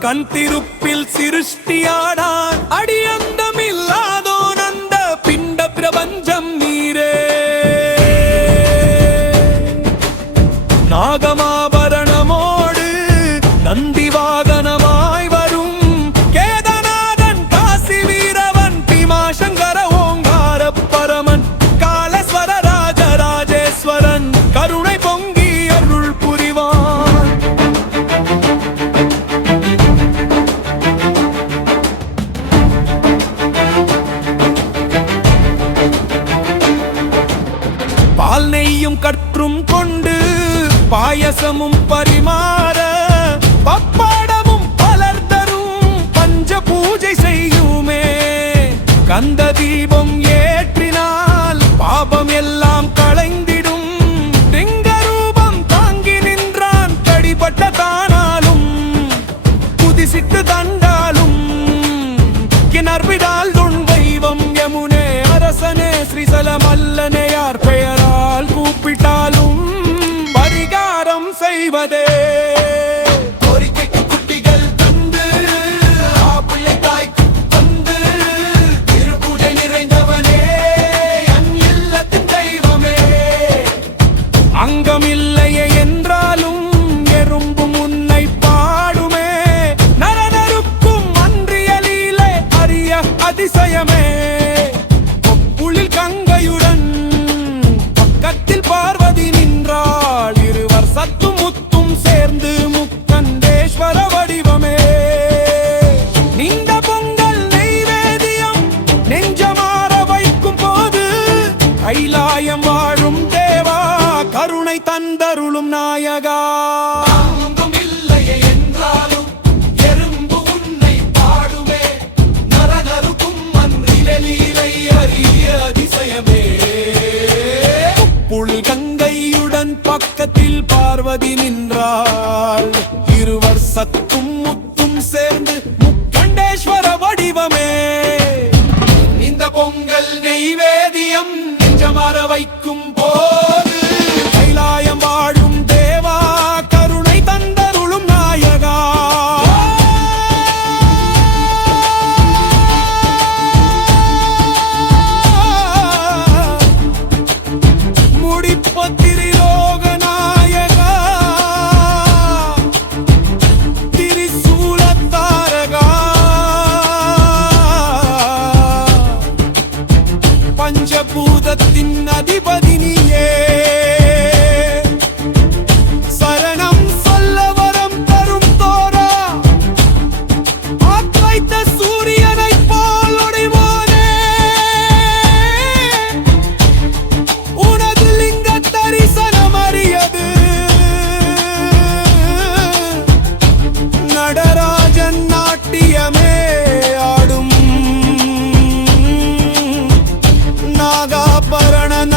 கண் திருப்பில் சிருஷ்டியாடான் அடியன் கற்றும் கொண்டு பாயசமும் பரிமாற பப்பாடமும் பலர் தரும் பஞ்ச பூஜை செய்யுமே. கந்த தீபம் செய்வதே. அங்கமில்லையே என்றாலும் எறும்பும் உன்னை பாடுமே. நரநருக்கும் அன்றியலிலே அரிய அதிசயம். அதிசயமே புல் கங்கையுடன் பக்கத்தில் பார்வதி நின்றாள். இருவர் சத்தும் స్వర్గ తిన్నది നിരാഭരണ